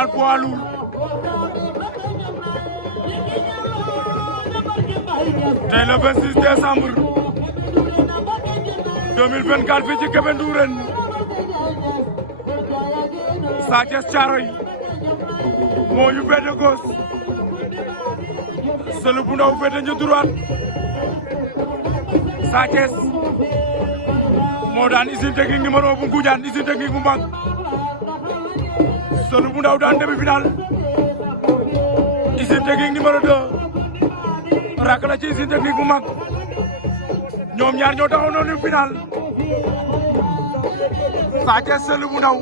final poids lourd tey le 26 décembre 2024 fii ci Kébé Ndourène Sa Thiès Thiaroye moo ñu féete gauche Seul bu ndaw féete ñu droite Sa Thiès moo daan usine technique numéro bu Ngoundiane usine technique bu mag Seul bu ndaw daan demi-finale usine technique numéro 2 rak la ci usine technique bu mag ñoom ñaar ñoo taxaw noonu final Sa Thiès Seul bu ndaw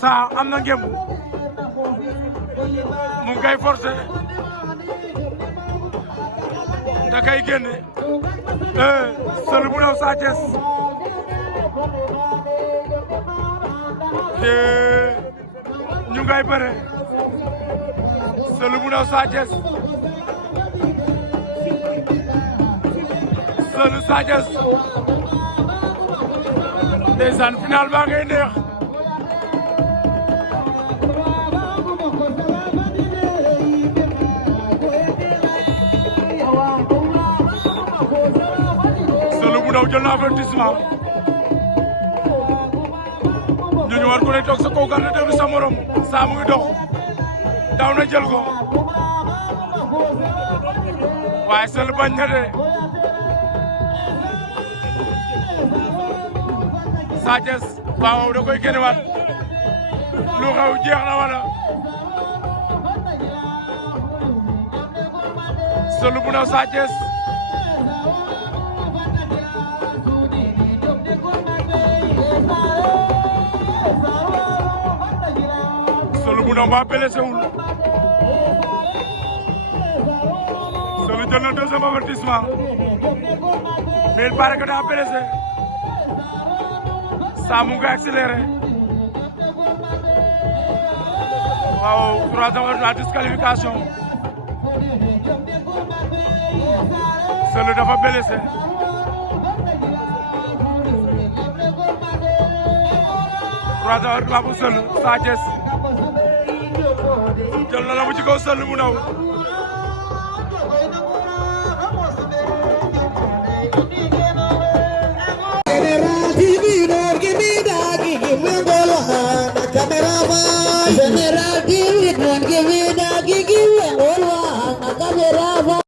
Sa am na ngemb mu ngi koy forcé da kay génne Seul bu ndaw Sa Thiès ñu ngay bëre Seul bu ndaw Sa Thiès Seul Sa Thiès ndeysaan final baa ngay neex Seul bu ndaw jël na avertissement ñu war ko ne toog sa kaw gànna déglu sa morom Sa mu ngi dox daw na jël ko waaye Seul bañ na de Sa Thiès waaw da koy génnewaat lu xew jeex na wala Seul bu ndaw Sa Thiès Seul bu ndaw ba blessé wul Seul jël na deuxième avertissement mais il paraît que daa blessé Sa mu ngi accéléré waaw troisième la disqualification Seul dafa blessé troisième la bu Seul Sa Thiès jël na la mu ci kaw Seul mu ndaw